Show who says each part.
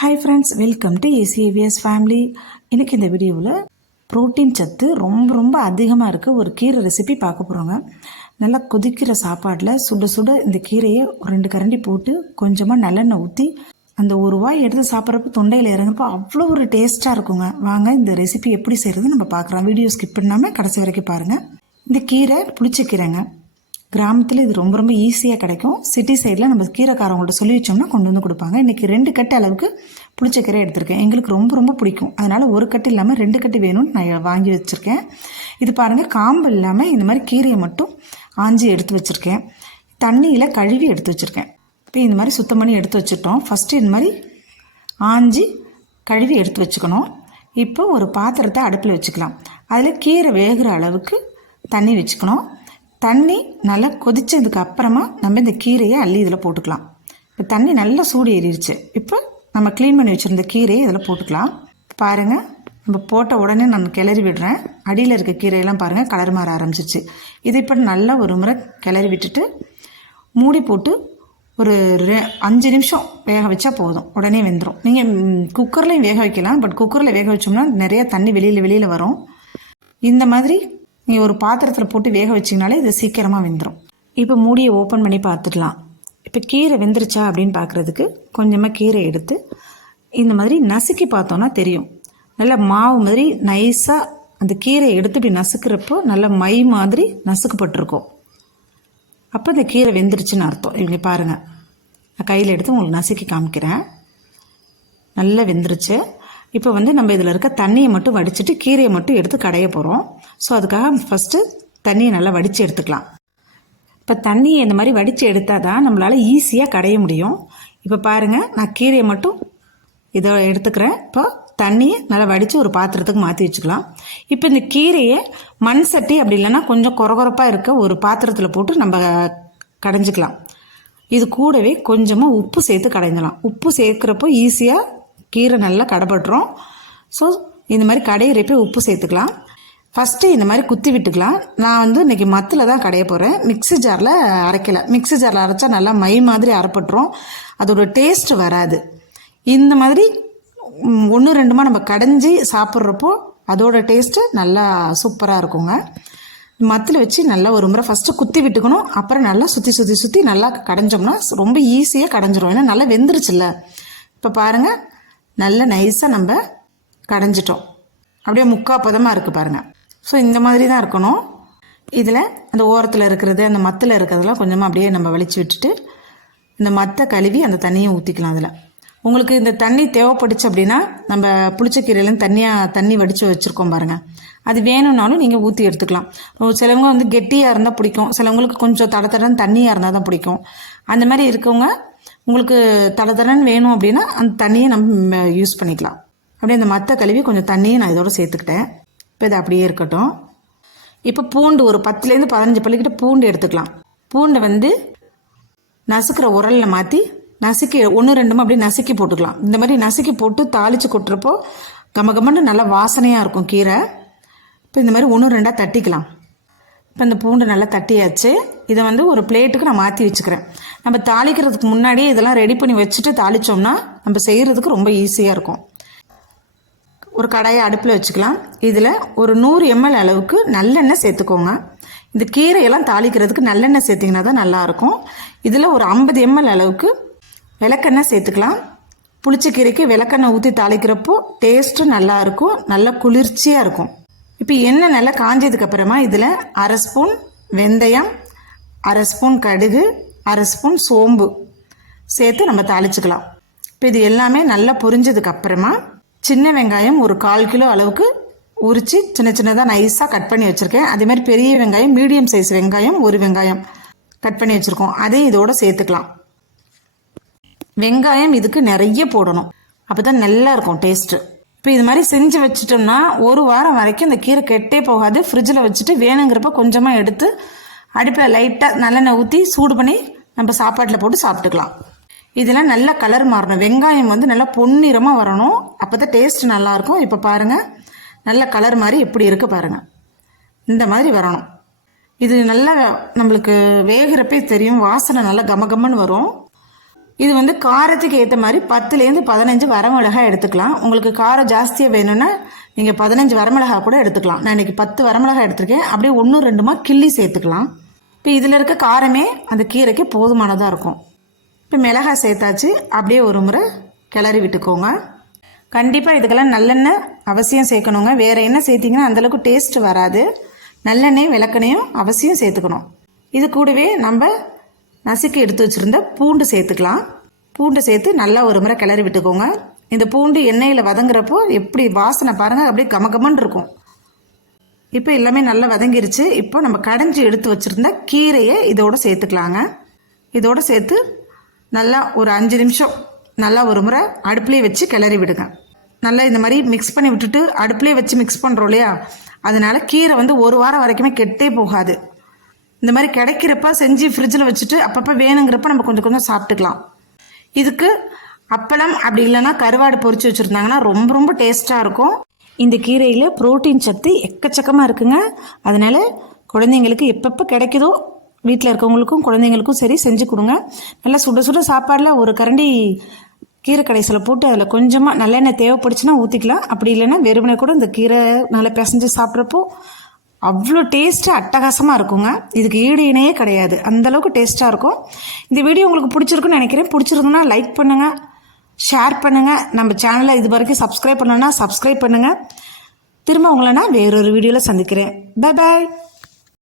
Speaker 1: Hi friends welcome to ACAVS family இன்றைக்கி இந்த வீடியோவில் புரோட்டீன் சத்து ரொம்ப ரொம்ப அதிகமாக இருக்க ஒரு கீரை ரெசிபி பார்க்க போகிறோங்க நல்லா கொதிக்கிற சாப்பாட்டில் சுட சுட இந்த கீரையை ஒரு ரெண்டு கரண்டி போட்டு கொஞ்சமாக நல்லெண்ணெய் ஊற்றி அந்த ஒரு வாய் எடுத்து சாப்பிட்றப்ப தொண்டையில் இறங்குறப்போ அவ்வளோ ஒரு டேஸ்ட்டாக இருக்குங்க. வாங்க இந்த ரெசிபி எப்படி செய்கிறது நம்ம பார்க்குறோம் வீடியோ ஸ்கிப் பண்ணாமல் கடைசி வரைக்கும் பாருங்கள் இந்த கீரை புளிச்ச கீரைங்க. கிராமத்தில் இது ரொம்ப ரொம்ப ஈஸியாக கிடைக்கும். சிட்டி சைடில் நம்ம கீரைக்காரவங்கள்ட்ட சொல்லி வச்சோம்னா கொண்டு வந்து கொடுப்பாங்க. இன்றைக்கி ரெண்டு கட்டு அளவுக்கு புளிச்ச கீரை எடுத்திருக்கேன். எங்களுக்கு ரொம்ப ரொம்ப பிடிக்கும். அதனால் ஒரு கட்டு இல்லாமல் ரெண்டு கட்டு வேணும்னு நான் வாங்கி வச்சுருக்கேன். இது பாருங்கள் காம்பு இல்லாமல் இந்த மாதிரி கீரையை மட்டும் ஆஞ்சி எடுத்து வச்சுருக்கேன். தண்ணியில் கழுவி எடுத்து வச்சுருக்கேன். இப்போ இந்த மாதிரி சுத்தம் பண்ணி எடுத்து வச்சுட்டோம். ஃபஸ்ட்டு இந்த மாதிரி ஆஞ்சி கழுவி எடுத்து வச்சுக்கணும். இப்போ ஒரு பாத்திரத்தை அடுப்பில் வச்சுக்கலாம். அதில் கீரை வேகிற அளவுக்கு தண்ணி வச்சுக்கணும். தண்ணி நல்லா கொதிச்சதுக்கு அப்புறமா நம்ம இந்த கீரையை அள்ளி இதில் போட்டுக்கலாம். இப்போ தண்ணி நல்லா சூடு ஏறிடுச்சு. இப்போ நம்ம க்ளீன் பண்ணி வச்சுருந்த கீரையை இதில் போட்டுக்கலாம். பாருங்கள் நம்ம போட்ட உடனே நான் கிளறி விடுறேன். அடியில் இருக்க கீரையெல்லாம் பாருங்கள் கலர் மாற ஆரம்பிச்சிச்சு இதை இப்போ நல்லா ஒரு முறை கிளறி விட்டுட்டு மூடி போட்டு ஒரு ரெ அஞ்சு நிமிஷம் வேக வச்சா போதும். உடனே வெந்துடும் நீங்கள் குக்கர்லேயும் வேக வைக்கலாம் பட் குக்கரில் வேக வச்சோம்னா நிறைய தண்ணி வெளியில் வெளியில் வரும். இந்த மாதிரி நீங்கள் ஒரு பாத்திரத்தில் போட்டு வேக வச்சிங்கனாலே இது சீக்கிரமாக வெந்துடும் இப்போ மூடியை ஓப்பன் பண்ணி பார்த்துக்கலாம் இப்போ கீரை வெந்துருச்சா அப்படின்னு பார்க்குறதுக்கு கொஞ்சமாக கீரை எடுத்து இந்த மாதிரி நசுக்கி பார்த்தோன்னா தெரியும். நல்லா மாவு மாதிரி நைஸாக அந்த கீரையை எடுத்து இப்படி நசுக்கிறப்போ நல்ல மை மாதிரி நசுக்கப்பட்டிருக்கும். அப்போ இந்த கீரை வெந்துருச்சுன்னு அர்த்தம். இவங்க பாருங்கள் நான் கையில் எடுத்து உங்களுக்கு நசுக்கி காமிக்கிறேன். நல்லா வெந்துருச்சு. இப்போ வந்து நம்ம இதில் இருக்க தண்ணியை மட்டும் வடிச்சிட்டு கீரையை மட்டும் எடுத்து கடைய போகிறோம் ஸோ அதுக்காக ஃபஸ்ட்டு தண்ணியை நல்லா வடித்து எடுத்துக்கலாம். இப்போ தண்ணியை இந்த மாதிரி வடித்து எடுத்தால் தான் நம்மளால் ஈஸியாக கடைய முடியும். இப்போ பாருங்கள் நான் கீரையை மட்டும் இதை எடுத்துக்கிறேன். இப்போ தண்ணியை நல்லா வடித்து ஒரு பாத்திரத்துக்கு மாற்றி வச்சுக்கலாம். இப்போ இந்த கீரையை மண் சட்டி அப்படி இல்லைன்னா கொஞ்சம் குறகுறப்பாக இருக்க ஒரு பாத்திரத்தில் போட்டு நம்ம கடைஞ்சிக்கலாம். இது கூடவே கொஞ்சமாக உப்பு சேர்த்து கடைஞ்சலாம் உப்பு சேர்க்குறப்போ ஈஸியாக கீரை நல்லா கடைப்பட்டுரும் ஸோ இந்த மாதிரி கடையிறப்ப உப்பு சேர்த்துக்கலாம். ஃபஸ்ட்டு இந்த மாதிரி குத்தி விட்டுக்கலாம். நான் வந்து இன்றைக்கி மத்தில் தான் கடைய போகிறேன் மிக்ஸி ஜாரில் அரைக்கலை. மிக்ஸி ஜாரில் அரைச்சா நல்லா மை மாதிரி அரைப்பட்டுரும். அதோட டேஸ்ட் வராது. இந்த மாதிரி ஒன்று ரெண்டுமா நம்ம கடைஞ்சி சாப்பிட்றப்போ அதோட டேஸ்ட்டு நல்லா சூப்பராக இருக்குங்க. மத்தில் வச்சு நல்லா ஒரு முறை ஃபஸ்ட்டு குத்தி விட்டுக்கணும். அப்புறம் நல்லா சுற்றி சுற்றி சுற்றி நல்லா கடைஞ்சோம்னா ரொம்ப ஈஸியாக கடைஞ்சிரும். ஏன்னா நல்லா வெந்துருச்சுல்ல. இப்போ பாருங்கள் நல்ல நைஸாக நம்ம கடைஞ்சிட்டோம். அப்படியே முக்கா பதமாக இருக்குது பாருங்கள் ஸோ இந்த மாதிரி தான் இருக்கணும். இதில் அந்த ஓரத்தில் இருக்கிறது அந்த மத்தில் இருக்கிறதெல்லாம் கொஞ்சமாக அப்படியே நம்ம வலிச்சு விட்டுட்டு இந்த மத்தை கழுவி அந்த தண்ணியை ஊற்றிக்கலாம் அதில். உங்களுக்கு இந்த தண்ணி தேவைப்படுச்சு அப்படின்னா நம்ம புளிச்சக்கீரையிலேருந்து தண்ணியாக தண்ணி வடித்து வச்சுருக்கோம் பாருங்கள் அது வேணும்னாலும் நீங்கள் ஊற்றி எடுத்துக்கலாம். சிலவங்க வந்து கெட்டியாக இருந்தால் பிடிக்கும். சிலவங்களுக்கு கொஞ்சம் தட தடன்னு தண்ணியாக இருந்தால் தான் பிடிக்கும். அந்த மாதிரி இருக்கவங்க உங்களுக்கு தட தடன்னு வேணும் அப்படின்னா அந்த தண்ணியை நம்ம யூஸ் பண்ணிக்கலாம். அப்படியே அந்த மற்ற கழுவி கொஞ்சம் தண்ணியை நான் இதோட சேர்த்துக்கிட்டேன். இப்போ இது அப்படியே இருக்கட்டும். இப்போ பூண்டு ஒரு பத்துலேருந்து பதினஞ்சு பள்ளிக்கிட்ட பூண்டு எடுத்துக்கலாம். பூண்டை வந்து நசுக்கிற உரலில் மாற்றி நசுக்கி ஒன்று ரெண்டுமா அப்படியே நசுக்கி போட்டுக்கலாம். இந்த மாதிரி நசுக்கி போட்டு தாளித்து கொட்டுறப்போ கம கமன்னு நல்லா வாசனையாக இருக்கும் கீரை. இப்போ இந்த மாதிரி ஒன்று ரெண்டாக தட்டிக்கலாம். இப்போ இந்த பூண்டு நல்லா தட்டியாச்சு. இதை வந்து ஒரு பிளேட்டுக்கு நான் மாற்றி வச்சுக்கிறேன். நம்ம தாளிக்கிறதுக்கு முன்னாடியே இதெல்லாம் ரெடி பண்ணி வச்சுட்டு தாளித்தோம்னா நம்ம செய்கிறதுக்கு ரொம்ப ஈஸியாக இருக்கும். ஒரு கடாயை அடுப்பில் வச்சுக்கலாம். இதில் ஒரு நூறு எம்எல் அளவுக்கு நல்லெண்ணெய் சேர்த்துக்கோங்க. இந்த கீரையெல்லாம் தாளிக்கிறதுக்கு நல்லெண்ணெய் சேர்த்திங்கன்னா தான் நல்லாயிருக்கும். இதில் ஒரு ஐம்பது எம்எல் அளவுக்கு விளக்கெண்ணெய் சேர்த்துக்கலாம். புளிச்சக்கீரைக்கு விளக்கெண்ணெய் ஊற்றி தாளிக்கிறப்போ டேஸ்ட்டும் நல்லாயிருக்கும். நல்லா குளிர்ச்சியாக இருக்கும். இப்போ எண்ணெய் நல்லா காஞ்சதுக்கப்புறமா இதில் அரை ஸ்பூன் வெந்தயம் அரை ஸ்பூன் கடுகு அரை ஸ்பூன் சோம்பு சேர்த்து நம்ம தாளிச்சுக்கலாம். இப்போ இது எல்லாமே நல்லா பொரிஞ்சதுக்கு அப்புறமா சின்ன வெங்காயம் ஒரு கால் கிலோ அளவுக்கு உரித்து சின்ன சின்னதாக நைஸாக கட் பண்ணி வச்சுருக்கேன். அதே மாதிரி பெரிய வெங்காயம் மீடியம் சைஸ் வெங்காயம் ஒரு வெங்காயம் கட் பண்ணி வச்சுருக்கோம். அதே இதோட சேர்த்துக்கலாம். வெங்காயம் இதுக்கு நிறைய போடணும். அப்போ தான் நல்லா இருக்கும் டேஸ்ட்டு இப்போ இது மாதிரி செஞ்சு வச்சிட்டோம்னா ஒரு வாரம் வரைக்கும் இந்த கீரை கெட்டே போகாது. ஃப்ரிட்ஜில் வச்சுட்டு வேணுங்கிறப்ப கொஞ்சமாக எடுத்து அடுப்பில் லைட்டாக நல்லெண்ணெய் ஊற்றி சூடு பண்ணி நம்ம சாப்பாட்டில் போட்டு சாப்பிட்டுக்கலாம். இதெல்லாம் நல்லா கலர் மாறணும். வெங்காயம் வந்து நல்லா பொன்னிறமாக வரணும். அப்போ தான் டேஸ்ட் நல்லாயிருக்கும். இப்போ பாருங்கள் நல்ல கலர் மாதிரி எப்படி இருக்குது பாருங்கள் இந்த மாதிரி வரணும். இது நல்லா நம்மளுக்கு வேகிறப்பே தெரியும். வாசனை நல்லா கமகமன்னு வரும். இது வந்து காரத்துக்கு ஏற்ற மாதிரி பத்துலேருந்து பதினஞ்சு வரமிளகாய் எடுத்துக்கலாம். உங்களுக்கு காரம் ஜாஸ்தியாக வேணும்னா நீங்கள் பதினஞ்சு வரமிளகாய் கூட எடுத்துக்கலாம். நான் இன்னைக்கு பத்து வரமிளகாய் எடுத்திருக்கேன். அப்படியே ஒன்று ரெண்டுமா கிள்ளி சேர்த்துக்கலாம். இப்போ இதில் இருக்க காரமே அந்த கீரைக்கு போதுமானதாக இருக்கும். இப்போ மிளகாய் சேர்த்தாச்சு. அப்படியே ஒரு முறை கிளறி விட்டுக்கோங்க. கண்டிப்பாக இதுக்கெல்லாம் நல்லெண்ணெய் அவசியம் சேர்க்கணுங்க. வேறு எண்ணெய் சேர்த்திங்கன்னா அந்தளவுக்கு டேஸ்ட் வராது. நல்லெண்ணெய் விளக்கெண்ணையும் அவசியம் சேர்த்துக்கணும். இது கூடவே நம்ம நசுக்கி எடுத்து வச்சுருந்த பூண்டு சேர்த்துக்கலாம். பூண்டு சேர்த்து நல்லா ஒரு முறை கிளறி விட்டுக்கோங்க. இந்த பூண்டு எண்ணெயில் வதங்குறப்போ எப்படி வாசனை பாருங்கள் அப்படியே கமகமன்னு இருக்கும். இப்போ எல்லாமே நல்லா வதங்கிருச்சு. இப்போ நம்ம கடைஞ்சி எடுத்து வச்சுருந்த கீரையை இதோடு சேர்த்துக்கலாங்க. இதோட சேர்த்து நல்லா ஒரு அஞ்சு நிமிஷம் நல்லா ஒரு முறை அடுப்புலேயே வச்சு கிளறி விடுங்க. நல்லா இந்த மாதிரி மிக்ஸ் பண்ணி விட்டுட்டு அடுப்புலேயே வச்சு மிக்ஸ் பண்ணுறோம் இல்லையா? அதனால கீரை வந்து ஒரு வாரம் வரைக்குமே கெட்டே போகாது. இந்த மாதிரி கிடைக்கிறப்ப செஞ்சு ஃப்ரிட்ஜில் வச்சுட்டு அப்பப்போ வேணுங்கிறப்ப நம்ம கொஞ்சம் கொஞ்சம் சாப்பிட்டுக்கலாம். இதுக்கு அப்பளம் அப்படி இல்லைன்னா கருவாடு பொறிச்சு வச்சுருந்தாங்கன்னா ரொம்ப ரொம்ப டேஸ்ட்டாக இருக்கும். இந்த கீரையில் புரோட்டீன் சத்து எக்கச்சக்கமாக இருக்குங்க. அதனால் குழந்தைங்களுக்கு எப்பப்போ கிடைக்குதோ வீட்டில் இருக்கவங்களுக்கும் குழந்தைங்களுக்கும் சரி செஞ்சு கொடுங்க. நல்லா சுட சுட சாப்பாடில் ஒரு கரண்டி கீரை கடைசியில் போட்டு அதில் கொஞ்சமாக நல்லெண்ணெய் தேவைப்படுச்சுன்னா ஊற்றிக்கலாம் அப்படி இல்லைன்னா வெறுமனே கூட இந்த கீரை நல்லா பிசைஞ்சு சாப்பிட்றப்போ அவ்வளோ டேஸ்ட்டு அட்டகாசமாக இருக்குங்க. இதுக்கு ஈடு இணையே கிடையாது. அந்தளவுக்கு டேஸ்ட்டாக இருக்கும். இந்த வீடியோ உங்களுக்கு பிடிச்சிருக்குன்னு நினைக்கிறேன். பிடிச்சிருக்குன்னா லைக் பண்ணுங்கள் ஷேர் பண்ணுங்கள் நம்ம சேனலை இது வரைக்கும் சப்ஸ்கிரைப் பண்ணலன்னா சப்ஸ்கிரைப் பண்ணுங்கள் திரும்ப உங்களை நான் வேறொரு வீடியோவில் சந்திக்கிறேன். Bye bye